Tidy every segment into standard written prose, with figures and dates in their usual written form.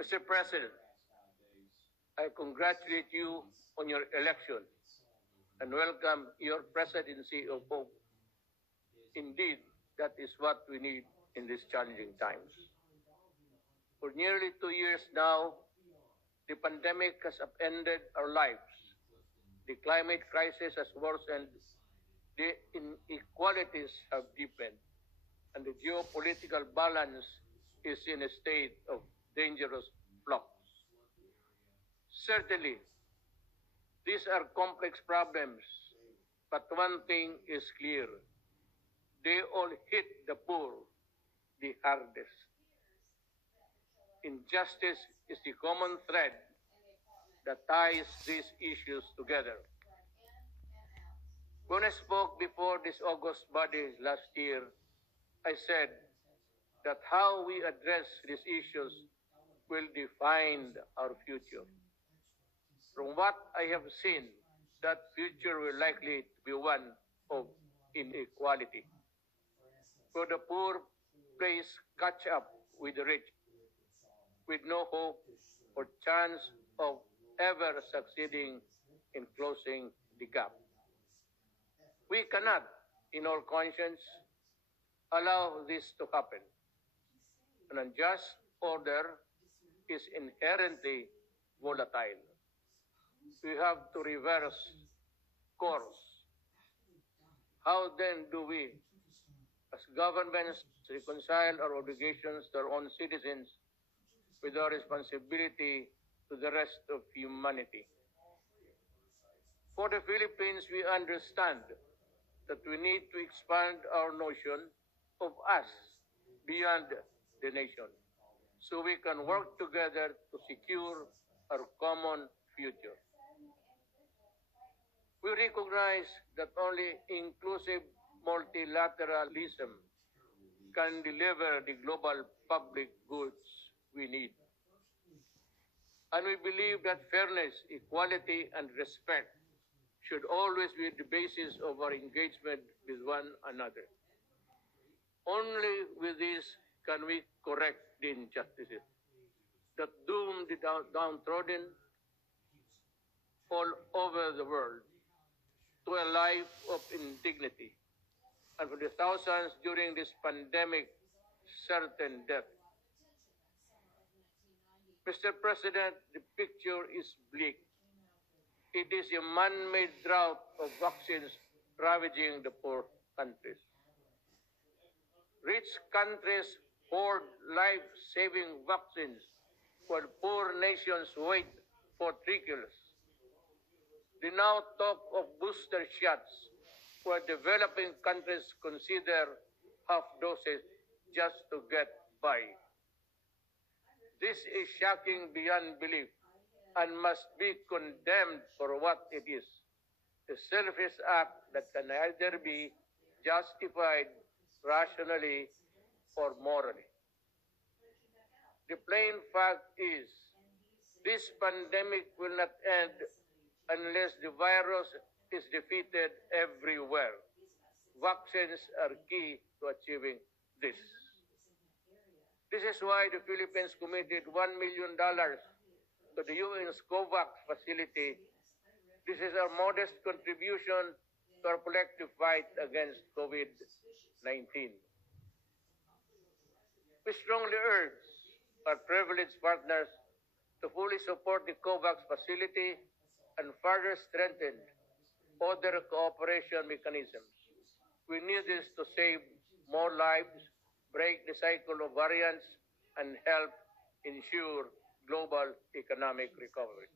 Mr. President, I congratulate you on your election and welcome your presidency of hope. Indeed, that is what we need in these challenging times. For nearly 2 years now, the pandemic has upended our lives. The climate crisis has worsened, the inequalities have deepened, and the geopolitical balance is in a state of dangerous flux. Certainly, these are complex problems, but one thing is clear. They all hit the poor the hardest. Injustice is the common thread that ties these issues together. When I spoke before this August body last year, I said that how we address these issues will define our future. From what I have seen, that future will likely be one of inequality, where the poor plays catch up with the rich, with no hope or chance of ever succeeding in closing the gap. We cannot, in all conscience, allow this to happen. An unjust order is inherently volatile. We have to reverse course. How then do we, as governments, reconcile our obligations to our own citizens with our responsibility to the rest of humanity? For the Philippines, we understand that we need to expand our notion of us beyond the nation, so we can work together to secure our common future. We recognize that only inclusive multilateralism can deliver the global public goods we need. And we believe that fairness, equality, and respect should always be the basis of our engagement with one another. Only with this can we correct the injustices that doom the downtrodden all over the world to a life of indignity, and for the thousands during this pandemic, certain death. Mr. President, the picture is bleak. It is a man-made drought of vaccines ravaging the poor countries. Rich countries hoard life-saving vaccines while poor nations wait for trickles. The now talk of booster shots where developing countries consider half doses just to get by. This is shocking beyond belief and must be condemned for what it is, a selfish act that can neither be justified rationally or morally. The plain fact is, this pandemic will not end unless the virus is defeated everywhere. Vaccines are key to achieving this. This is why the Philippines committed $1 million to the UN's COVAX facility. This is our modest contribution to our collective fight against COVID-19. We strongly urge our privileged partners to fully support the COVAX facility and further strengthen other cooperation mechanisms. We need this to save more lives, break the cycle of variants, and help ensure global economic recovery.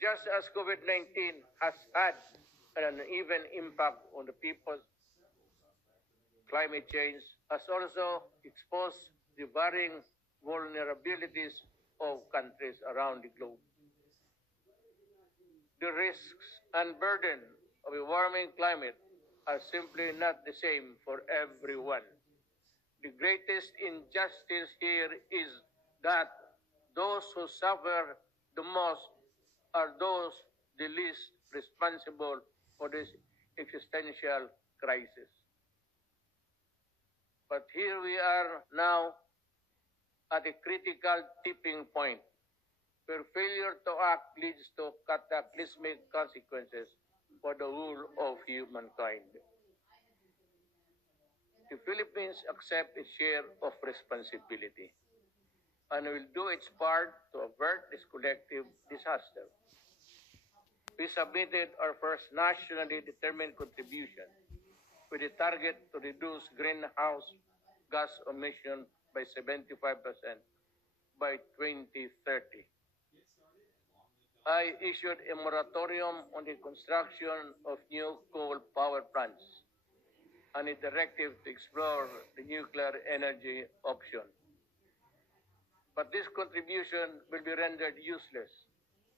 Just as COVID-19 has had an uneven impact on the people, climate change has also exposed the varying vulnerabilities of countries around the globe. The risks and burden of a warming climate are simply not the same for everyone. The greatest injustice here is that those who suffer the most are those the least responsible for this existential crisis. But here we are now, at a critical tipping point where failure to act leads to cataclysmic consequences for the whole of humankind. The Philippines accepts its share of responsibility and will do its part to avert this collective disaster. We submitted our first nationally determined contribution with a target to reduce greenhouse gas emission by 75% by 2030. I issued a moratorium on the construction of new coal power plants and a directive to explore the nuclear energy option. But this contribution will be rendered useless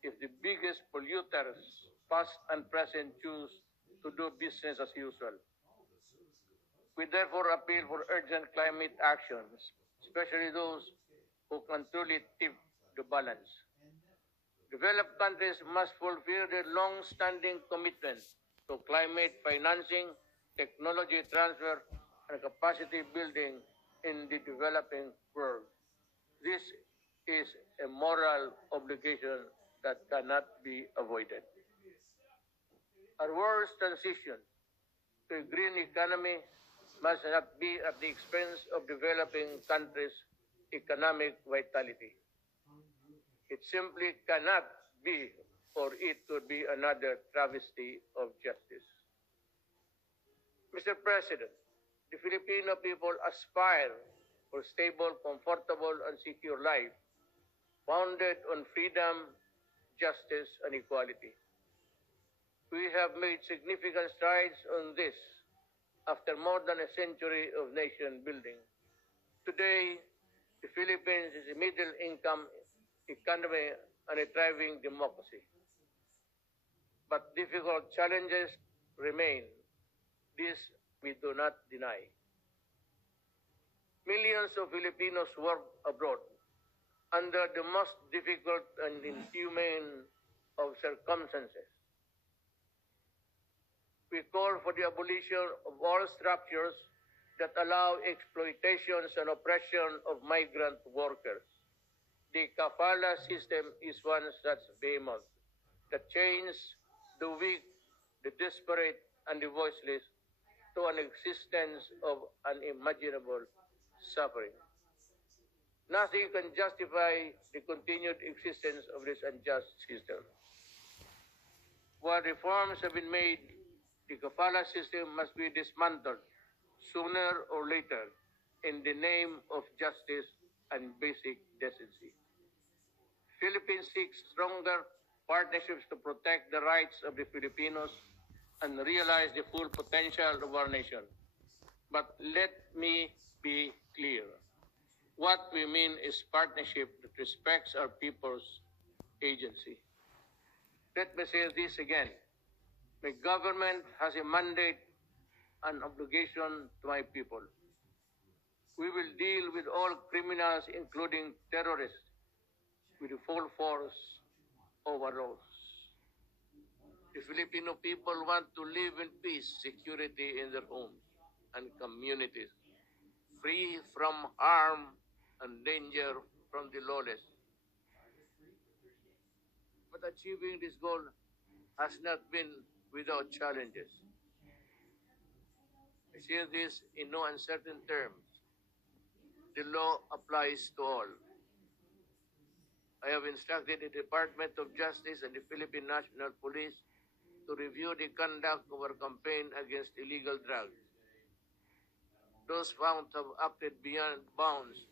if the biggest polluters, past and present, choose to do business as usual. We therefore appeal for urgent climate actions, especially those who can truly tip the balance. Developed countries must fulfill their long-standing commitment to climate financing, technology transfer, and capacity building in the developing world. This is a moral obligation that cannot be avoided. Our world's transition to a green economy must not be at the expense of developing countries' economic vitality. It simply cannot be, or it would be another travesty of justice. Mr. President, the Filipino people aspire for stable, comfortable, and secure life founded on freedom, justice, and equality. We have made significant strides on this after more than a century of nation building. Today, the Philippines is a middle-income economy and a thriving democracy. But difficult challenges remain. This we do not deny. Millions of Filipinos work abroad under the most difficult and inhumane of circumstances. We call for the abolition of all structures that allow exploitations and oppression of migrant workers. The kafala system is one such behemoth that chains the weak, the desperate, and the voiceless to an existence of unimaginable suffering. Nothing can justify the continued existence of this unjust system. While reforms have been made, the kafala system must be dismantled sooner or later in the name of justice and basic decency. Philippines seeks stronger partnerships to protect the rights of the Filipinos and realize the full potential of our nation. But let me be clear. What we mean is partnership that respects our people's agency. Let me say this again. My government has a mandate and obligation to my people. We will deal with all criminals, including terrorists, with the full force of our laws. The Filipino people want to live in peace, security in their homes and communities, free from harm and danger from the lawless. But achieving this goal has not been without challenges. I say this in no uncertain terms. The law applies to all. I have instructed the Department of Justice and the Philippine National Police to review the conduct of our campaign against illegal drugs. Those found to have acted beyond bounds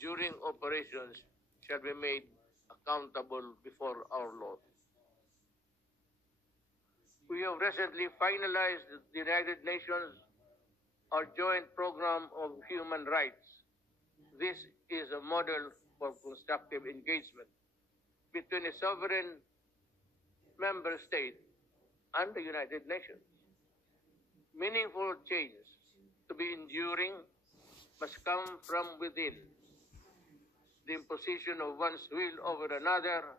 during operations shall be made accountable before our laws. We have recently finalized the United Nations, our joint program of human rights. This is a model for constructive engagement between a sovereign member state and the United Nations. Meaningful change to be enduring must come from within. The imposition of one's will over another,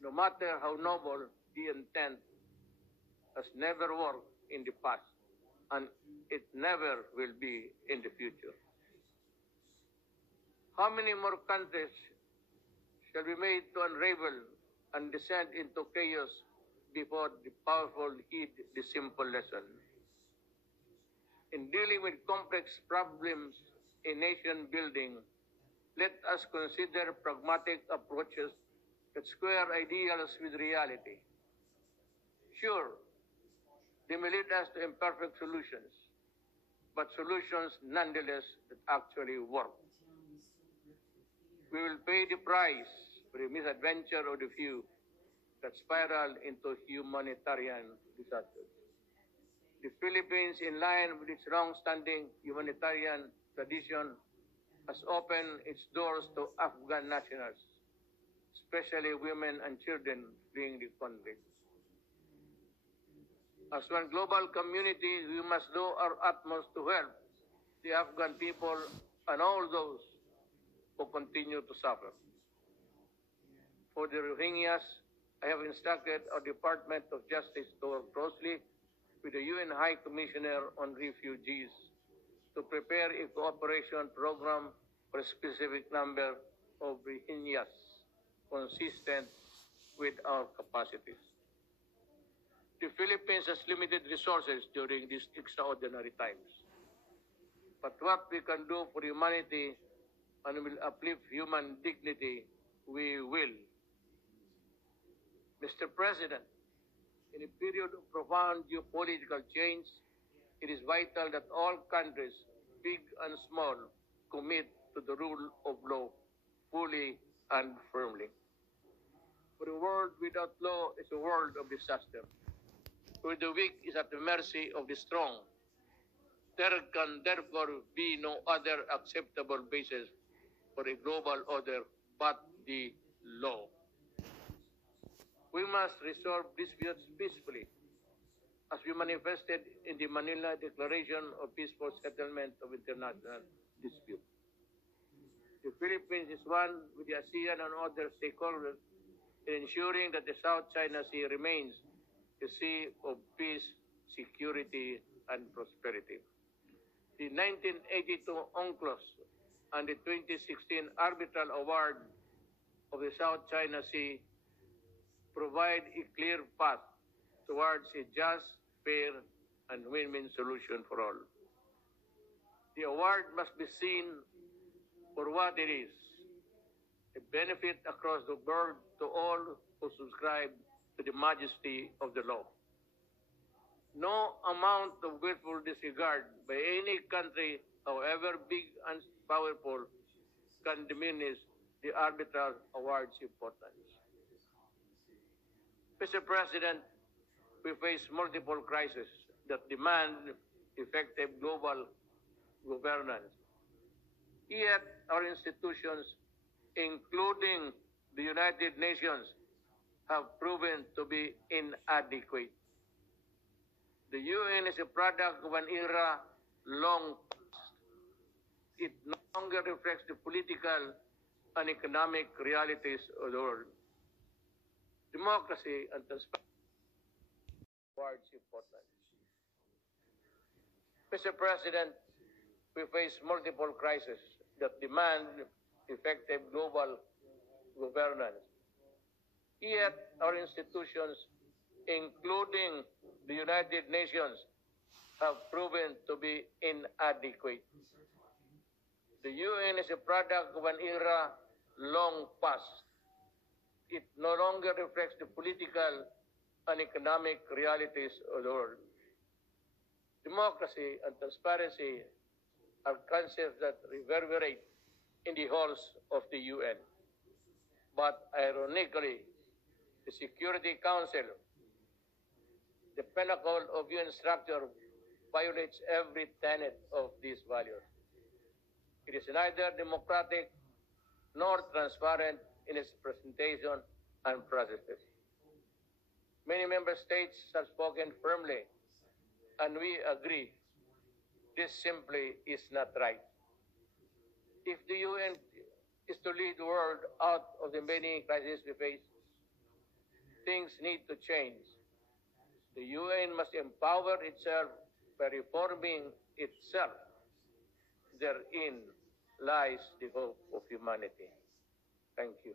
no matter how noble the intent, has never worked in the past, and it never will be in the future. How many more countries shall be made to unravel and descend into chaos before the powerful heed the simple lesson? In dealing with complex problems in nation building, let us consider pragmatic approaches that square ideals with reality. Sure, they may lead us to imperfect solutions, but solutions nonetheless that actually work. We will pay the price for the misadventure of the few that spiral into humanitarian disasters. The Philippines, in line with its long-standing humanitarian tradition, has opened its doors to Afghan nationals, especially women and children fleeing the conflict. As one global community, we must do our utmost to help the Afghan people and all those who continue to suffer. For the Rohingyas, I have instructed our Department of Justice to work closely with the UN High Commissioner on Refugees to prepare a cooperation program for a specific number of Rohingyas consistent with our capacities. The Philippines has limited resources during these extraordinary times. But what we can do for humanity and will uplift human dignity, we will. Mr. President, in a period of profound geopolitical change, it is vital that all countries, big and small, commit to the rule of law fully and firmly. For a world without law is a world of disaster, where the weak is at the mercy of the strong. There can therefore be no other acceptable basis for a global order but the law. We must resolve disputes peacefully, as we manifested in the Manila Declaration of Peaceful Settlement of International Disputes. The Philippines is one with the ASEAN and other stakeholders in ensuring that the South China Sea remains a sea of peace, security, and prosperity. The 1982 UNCLOS and the 2016 Arbitral Award of the South China Sea provide a clear path towards a just, fair, and win-win solution for all. The award must be seen for what it is, a benefit across the board to all who subscribe to the majesty of the law. No amount of willful disregard by any country, however big and powerful, can diminish the arbitral award's importance. Mr. President, we face multiple crises that demand effective global governance. Yet our institutions, including the United Nations, have proven to be inadequate. The UN is a product of an era long past. It no longer reflects the political and economic realities of the world. Democracy and transparency are important. Mr. President, we face multiple crises that demand effective global governance. Yet our institutions, including the United Nations, have proven to be inadequate. The UN is a product of an era long past. It no longer reflects the political and economic realities of the world. Democracy and transparency are concepts that reverberate in the halls of the UN. But ironically, the Security Council, the pinnacle of UN structure, violates every tenet of these values. It is neither democratic nor transparent in its presentation and processes. Many member states have spoken firmly, and we agree this simply is not right. If the UN is to lead the world out of the many crises we face, things need to change. The UN must empower itself by reforming itself therein lies the hope of humanity. Thank you.